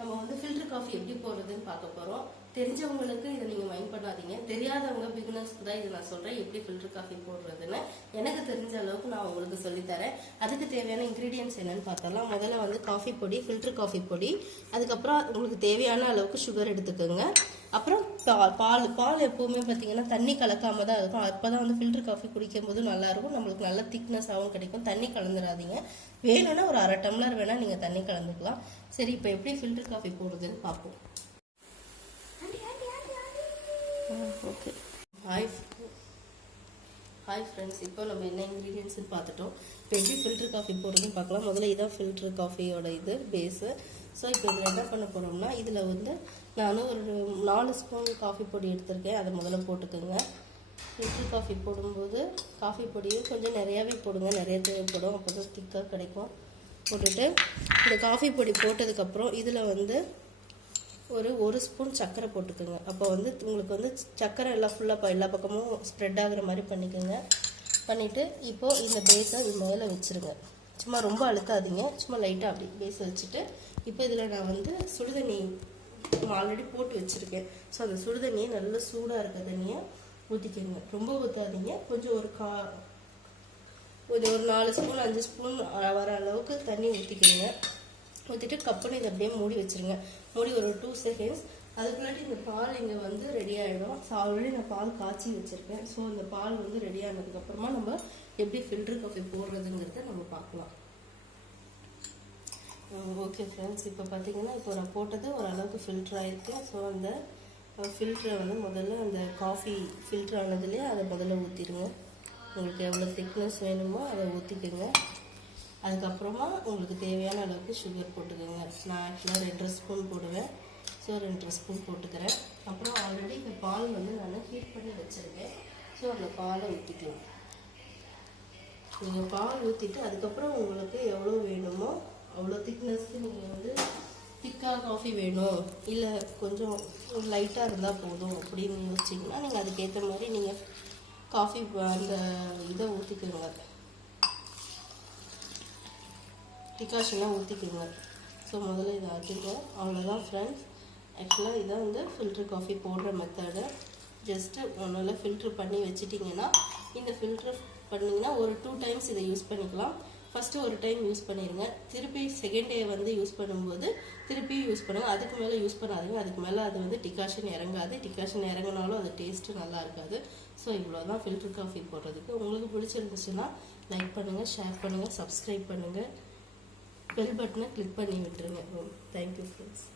நம்ம வந்து filter coffee எப்படி போடுறதுன்னு பார்க்க போறோம். தெரிஞ்சவங்களுக்கு இதை நீங்க மைண்ட் பண்ணாதீங்க. தெரியாதவங்க பிகினர்ஸ்க்கு தான் இதை நான் சொல்றேன் எப்படி ஃபில்டர் காஃபி போடுறதுன்னு. எனக்கு தெரிஞ்ச அளவுக்கு நான் உங்களுக்கு சொல்லித்தரேன். அதுக்கு தேவையான இன்கிரீடியன்ஸ் என்னன்னு பார்த்தலாம். முதல்ல வந்து காஃபி பொடி, ஃபில்டர் காஃபி பொடி, அதுக்கப்புறம் உங்களுக்கு தேவையான அளவுக்கு சுகர் எடுத்துக்கோங்க. அப்புறம் பால் எப்பவுமே பார்த்தீங்கன்னா தண்ணி கலக்காம தான் இருக்கும். அப்பதான் வந்து ஃபில்டர் காஃபி குடிக்கும் போது நல்லா இருக்கும், நம்மளுக்கு நல்ல திக்னஸாகவும் கிடைக்கும். தண்ணி கலந்துடாதீங்க. வேணும்னா ஒரு 1/2 டம்ளர் வேணா நீங்க தண்ணி கலந்துக்கலாம். சரி, இப்போ எப்படி ஃபில்டர் காஃபி போடுறதுன்னு பார்ப்போம். ஓகே, ஹாய் ஃப்ரெண்ட்ஸ், இப்போ நம்ம என்ன இன்க்ரீடியன்ஸ்னு பார்த்துட்டோம். இப்போ எப்படி ஃபில்டர் காஃபி போடுறதுன்னு பார்க்கலாம். முதல்ல இதான் ஃபில்டர் காஃபியோட இது பேஸு. ஸோ இப்போ இதில் என்ன பண்ண போகிறோம்னா, இதில் வந்து நான் ஒரு 4 ஸ்பூன் காஃபி பொடி எடுத்திருக்கேன். அதை முதல்ல போட்டுக்கோங்க. ஃபில்டர் காஃபி போடும்போது காஃபி பொடியும் கொஞ்சம் நிறையாவே போடுங்க, நிறைய தேவைப்படும், அப்போ தான் திக்காக கிடைக்கும். போட்டுட்டு இந்த காஃபி பொடி போட்டதுக்கப்புறம் இதில் வந்து ஒரு ஸ்பூன் சர்க்கரை போட்டுக்கோங்க. அப்போ வந்து உங்களுக்கு வந்து சர்க்கரை எல்லாம் ஃபுல்லாக எல்லா பக்கமும் ஸ்ப்ரெட் ஆகுற மாதிரி பண்ணிக்கோங்க. பண்ணிவிட்டு இப்போது இந்த பேஸை இது மேலே வச்சுருங்க. சும்மா ரொம்ப அழுத்தாதீங்க, சும்மா லைட்டாக அப்படி பேஸை வச்சுட்டு இப்போ இதில் நான் வந்து சுடுதண்ணி ஆல்ரெடி போட்டு வச்சுருக்கேன். ஸோ அந்த சுடுதண்ணியை நல்லா சூடாக இருக்க தண்ணியை ஊற்றிக்கோங்க. ரொம்ப ஊற்றாதீங்க, கொஞ்சம் ஒரு 4 ஸ்பூன் 5 ஸ்பூன் வர அளவுக்கு தண்ணி ஊற்றிக்கோங்க. ஊற்றிட்டு கப்புன்னு இதை அப்படியே மூடி வச்சுருங்க. மூடி ஒரு 2 செகண்ட்ஸ். அதுக்குள்ளாட்டி இந்த பால் இங்கே வந்து ரெடி ஆகிடும். ஸோ ஆல்ரெடி நான் பால் காய்ச்சி வச்சுருக்கேன். ஸோ அந்த பால் வந்து ரெடி ஆனதுக்கப்புறமா நம்ம எப்படி ஃபில்டர் காஃபி போடுறதுங்கிறத நம்ம பார்க்கலாம். ஓகே ஃப்ரெண்ட்ஸ், இப்போ பார்த்தீங்கன்னா இப்போ நான் போட்டது ஓரளவுக்கு ஃபில்டர் ஆகிருக்கு. ஸோ அந்த ஃபில்டரை வந்து முதல்ல அந்த காஃபி ஃபில்டர் ஆனதுலேயே அதை முதல்ல ஊற்றிடுங்க. உங்களுக்கு எவ்வளோ திக்னஸ் வேணுமோ அதை ஊற்றிக்கோங்க. அதுக்கப்புறமா உங்களுக்கு தேவையான அளவுக்கு சுகர் போட்டுக்கோங்க. நான் ஆக்சுவலாக 2.5 ஸ்பூன் போடுவேன். ஸோ 2.5 ஸ்பூன் போட்டுக்கிறேன். அப்புறம் ஆல்ரெடி இந்த பால் வந்து நான் ஹீட் பண்ணி வச்சுருக்கேன். ஸோ அந்த பாலை ஊற்றிக்கலாம். நீங்கள் பால் ஊற்றிட்டு அதுக்கப்புறம் உங்களுக்கு எவ்வளோ வேணுமோ அவ்வளோ திக்னஸ்க்கு நீங்கள் வந்து திக்காக காஃபி வேணும், இல்லை கொஞ்சம் லைட்டாக இருந்தால் போதும் அப்படின்னு யோசிச்சிங்கன்னா நீங்கள் அதுக்கேற்ற மாதிரி நீங்கள் காஃபி அந்த இதை ஊற்றிக்கோங்க, டிகாஷனாக ஊற்றிக்கோங்க. ஸோ முதல்ல இதை ஆக்கிங்க. அவ்வளோதான் ஃப்ரெண்ட்ஸ். ஆக்சுவலாக இதை வந்து ஃபில்டர் காஃபி போடுற மெத்தடு. ஜஸ்ட்டு நல்லா ஃபில்ட்ரு பண்ணி வச்சுட்டிங்கன்னா, இந்த ஃபில்ட்ரு பண்ணிங்கன்னா ஒரு 2 டைம்ஸ் இதை யூஸ் பண்ணிக்கலாம். ஃபஸ்ட்டு ஒரு டைம் யூஸ் பண்ணிடுங்க. திருப்பி செகண்ட் டே வந்து யூஸ் பண்ணும்போது திருப்பியும் யூஸ் பண்ணுங்கள். அதுக்கு மேலே யூஸ் பண்ணாதீங்க. அதுக்கு மேலே அது வந்து டிகாஷன் இறங்காது. டிகாஷன் இறங்கினாலும் அது டேஸ்ட்டு நல்லா இருக்காது. ஸோ இவ்வளோ தான் ஃபில்டர் காஃபி போடுறதுக்கு. உங்களுக்கு பிடிச்சிருந்துச்சுன்னா லைக் பண்ணுங்கள், ஷேர் பண்ணுங்கள், சப்ஸ்கிரைப் பண்ணுங்கள், பெல் பட்டனை கிளிக் பண்ணி விட்டுருங்க. Thank you friends.